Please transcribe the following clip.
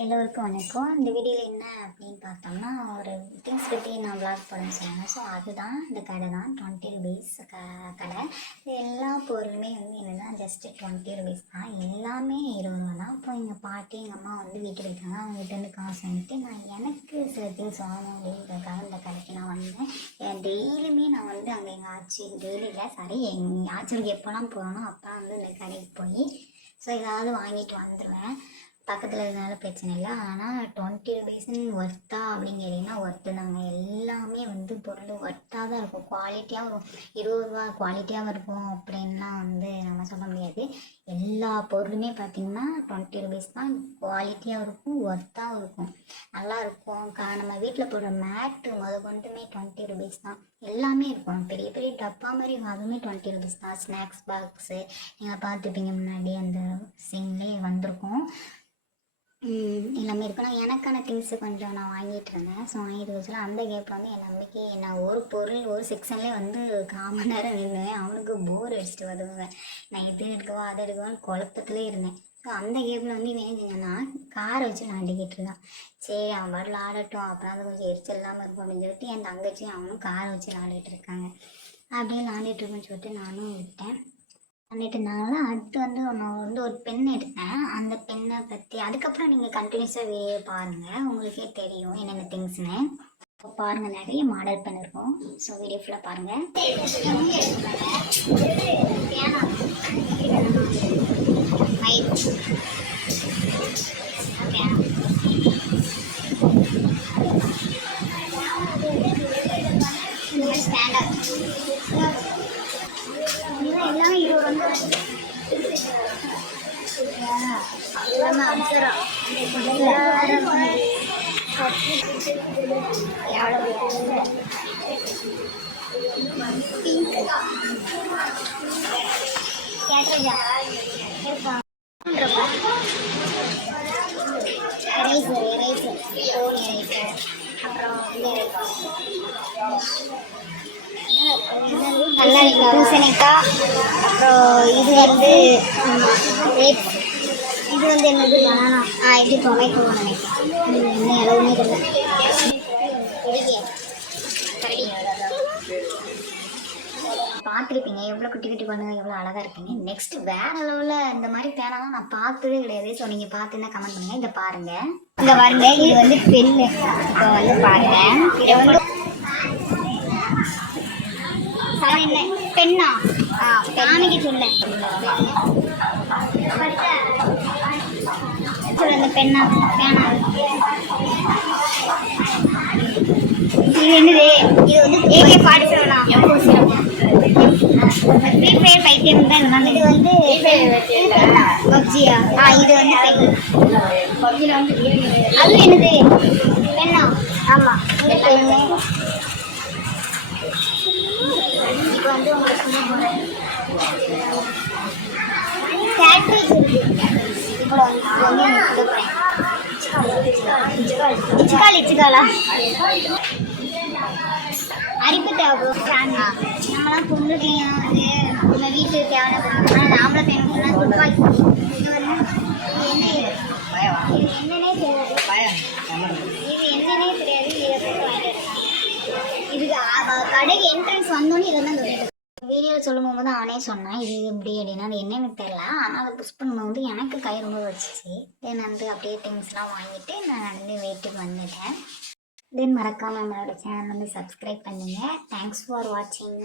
எல்லோருக்கும் வணக்கம். இந்த வீடியோவில் என்ன அப்படின்னு பார்த்தோம்னா, ஒரு திங்ஸ் பற்றி நான் விளாக் போடணும்னு சொன்னேன். ஸோ அதுதான் இந்த கடை தான், 20 rupees கடை. எல்லா பொருளுமே வந்து என்னென்னா ஜஸ்ட்டு 20 rupees தான். எல்லாமே 20 ரூபா தான். இப்போ எங்கள் பாட்டி எங்கள் அம்மா வந்து வீட்டுக்கு இருக்காங்க. அவங்ககிட்ட காசு வாங்கிட்டு நான் எனக்கு சில திங்ஸ் வாங்கணும் அப்படின்றதுக்காக இந்த கடைக்கு நான் வந்தேன். டெய்லியுமே நான் வந்து அங்கே எங்கள் ஆச்சி டெய்லி இல்லை சாரி எங்கள் ஆச்சிக்கு எப்போலாம் போகிறோனோ அப்போ வந்து இந்த கடைக்கு போய் ஸோ ஏதாவது வாங்கிட்டு வந்துடுவேன். பக்கத்தில் இருக்கிறனால பிரச்சனை இல்லை. ஆனால் 20 rupeesன்னு ஒர்த்தா அப்படின்னு கேட்டிங்கன்னா ஒர்த்து தாங்க. எல்லாமே வந்து பொருள் ஒர்த்தாக தான் இருக்கும், குவாலிட்டியாகவும் இருக்கும். 20 ரூபா குவாலிட்டியாகவும் இருக்கும் அப்படின்லாம் வந்து நம்ம சொல்ல முடியாது. எல்லா பொருளுமே பார்த்திங்கன்னா 20 rupees தான். குவாலிட்டியாகவும் இருக்கும், ஒர்த்தாகவும் இருக்கும், நல்லாயிருக்கும். நம்ம வீட்டில் போடுற மேட்டு கொண்டுமே 20 rupees தான். எல்லாமே இருக்கும், பெரிய பெரிய டப்பா மாதிரி அதுவுமே 20 rupees தான். ஸ்நாக்ஸ் பாக்ஸு நீங்கள் பார்த்துப்பீங்க முன்னாடி அந்த சீன்லேயே வந்திருக்கும், எல்லாமே இருக்கும். நான் எனக்கான திங்ஸு கொஞ்சம் நான் வாங்கிட்டு இருந்தேன். ஸோ வாங்கிட்டு வச்சுல அந்த கேப்பில் வந்து என் நம்பிக்கை நான் ஒரு பொருள் ஒரு செக்ஷன்லேயே வந்து 1/4 மணி நேரம் நின்றுவேன். அவனுக்கு போர் அடிச்சுட்டு வருவேன். நான் இது எடுக்கவா அதை எடுக்கவான்னு குழப்பத்துலேயே இருந்தேன். ஸோ அந்த கேப்பில் வந்து இவன் செஞ்சேன்னா காரை வச்சு விளாண்டிக்கிட்டு இருக்கான். சரி அவன் பாட்டில் ஆடட்டும், அப்புறம் அது கொஞ்சம் எரிச்சல் இல்லாமல் இருக்கும் அப்படின்னு சொல்லிட்டு என் தங்கச்சியும் அவனும் காரை வச்சு விளாண்டுட்டு இருக்காங்க. அப்படியே விளாண்டுட்டு இருக்குன்னு சொல்லிட்டு நானும் விட்டேன். பண்ணிட்டுருந்தாங்களா. அடுத்து வந்து நான் வந்து ஒரு பென் எடுத்தேன். அந்த பென்னை பற்றி அதுக்கப்புறம் நீங்கள் கண்டினியூஸாக வீடியோ பாருங்கள், உங்களுக்கே தெரியும் என்னென்ன திங்ஸ்னு. பாருங்கள், நிறைய மாடல் பென் இருக்கும். ஸோ வீடியோ ஃபுல்லாக பாருங்கள். எல்லாமே 20 பூசணிக்காய். அப்புறம் இது வந்து இது வந்து என்னது பனானா. இது டொமேட்டோ நினைக்கிறேன். இன்னும் எவ்வளவுமே தெரியல. பார்த்துருப்பீங்க எவ்வளோ குட்டி குட்டி பண்ணுங்க, எவ்வளோ அழகாக இருப்பீங்க. நெக்ஸ்ட் வேற லெவலில் இந்த மாதிரி பேனாலாம் நான் பார்த்ததே கிடையாது. ஸோ நீங்கள் பார்த்துன்னா கமெண்ட் பண்ணுங்கள். இதை பாருங்கள், இங்கே பாருங்க, இது வந்து பெண்ணு. இப்போ வந்து பாருங்க, இதை வந்து என்ன பெண்ணா நாளைக்கு சொல்ல அந்த பெண்ணா பேனா. இது என்னது? இது வந்து AK-47 ஃப்ரீ ஃபயர் பைத்தியம் தான். இது வந்து பப்ஜியா? இது வந்து பப்ஜியில் வந்து அது என்னது பெண்ணா? ஆமாம், இது பெண்ணு. இப்போ வந்து உங்களுக்கு சொல்ல போகிறேன் கேட்ரேஜ் இருக்குது. இப்போ வந்து சொல்ல போகிறேன் இச்சுக்காலா அரிப்பு தேவைப்படும். நம்மளாம் பொண்ணுக்கையும் வந்து நம்ம வீட்டுக்கு தேவையான நாமளும் தேவைன்னா துப்பாக்கி. இது வந்து என்னன்னே தெரியாது, இது என்னன்னே தெரியாது. இதை வாங்கிட்டு இதுக்கு கடைக்கு என்ட்ரன்ஸ் வந்தோன்னே இதெல்லாம் சொல்லிட்டு வீடியோவில் சொல்லும் போது தான் அவனே சொன்னான் இது எப்படி அப்படின்னா. அது என்னன்னு தெரியல. ஆனால் அதை புஷ் பண்ணும்போது எனக்கு கை ரொம்ப வச்சிச்சு. தென் வந்து அப்படியே திங்ஸ்லாம் வாங்கிட்டு நான் வந்து வீட்டுக்கு வந்துட்டேன். தென் மறக்காமல் நம்மளோட சேனல் வந்து சப்ஸ்கிரைப் பண்ணுங்கள். தேங்க்ஸ் ஃபார் வாட்சிங்.